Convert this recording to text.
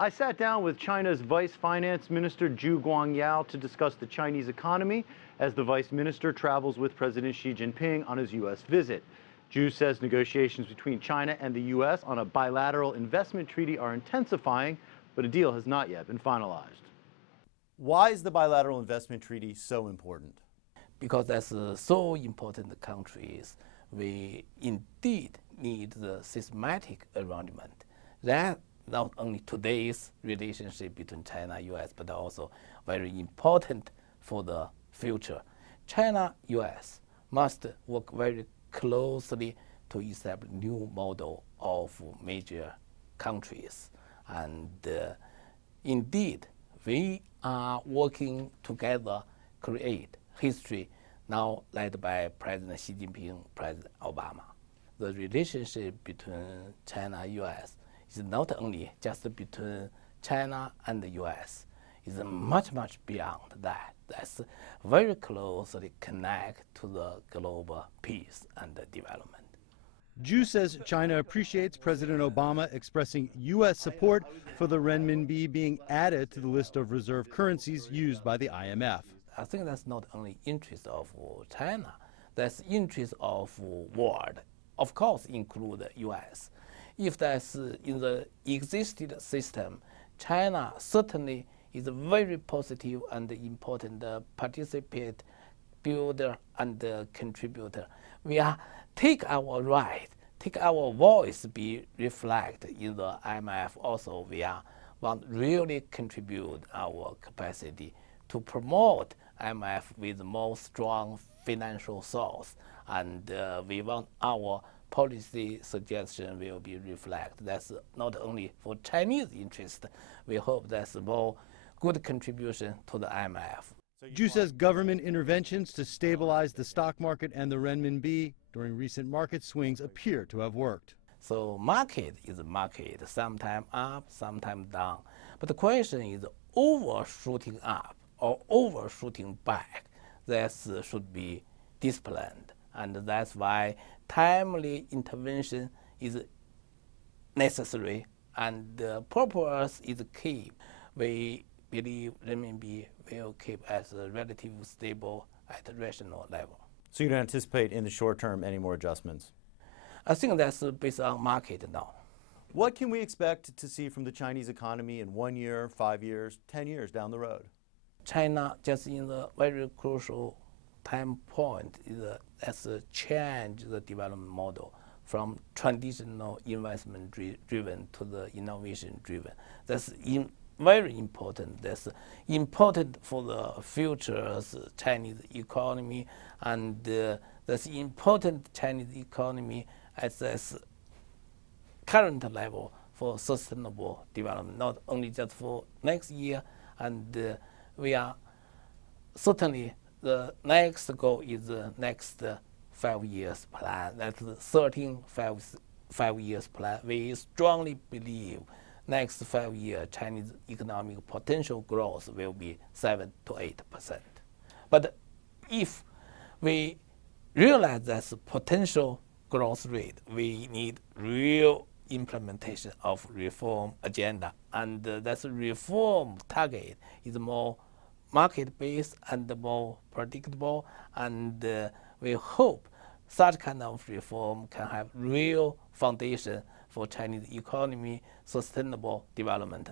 I sat down with China's Vice Finance Minister Zhu Guangyao to discuss the Chinese economy as the Vice Minister travels with President Xi Jinping on his U.S. visit. Zhu says negotiations between China and the U.S. on a bilateral investment treaty are intensifying, but a deal has not yet been finalized. Why is the bilateral investment treaty so important? Because that's so important countries, we indeed need the systematic arrangement that not only today's relationship between China and U.S., but also very important for the future. China-U.S. must work very closely to establish new model of major countries. And indeed, we are working together, create history now led by President Xi Jinping, President Obama. The relationship between China and U.S. is not only just between China and the U.S., it's much, much beyond that. That's very closely connected to the global peace and development. Zhu says China appreciates President Obama expressing U.S. support for the renminbi being added to the list of reserve currencies used by the IMF. I think that's not only interest of China, that's interest of world. Of course, include the U.S. If that's in the existing system, China certainly is a very positive and important participant, builder, and contributor. We are take our right, take our voice be reflected in the IMF. Also, we are want really contribute our capacity to promote IMF with more strong financial source, and we want our policy suggestion will be reflected. That's not only for Chinese interest. We hope that's more good contribution to the IMF. Zhu says government interventions to stabilize the stock market and the renminbi during recent market swings appear to have worked. So market is a market, sometime up, sometime down. But the question is overshooting up or overshooting back. That should be disciplined. And that's why timely intervention is necessary and purpose is key. We believe renminbi will keep as a relatively stable at a rational level. So you don't anticipate in the short term any more adjustments? I think that's based on market now. What can we expect to see from the Chinese economy in 1 year, 5 years, 10 years down the road? China just in the very crucial time point has changed the development model from traditional investment driven to the innovation driven. That's very important. That's important for the future Chinese economy, and that's important Chinese economy at this current level for sustainable development, not only just for next year. And we are certainly the next goal is the next 5 years plan. That's the 13 five years plan. We strongly believe next 5 years Chinese economic potential growth will be 7 to 8%. But if we realize that's potential growth rate, we need real implementation of reform agenda, and that's reform target is more market-based and more predictable, and we hope such kind of reform can have real foundation for Chinese economy sustainable development.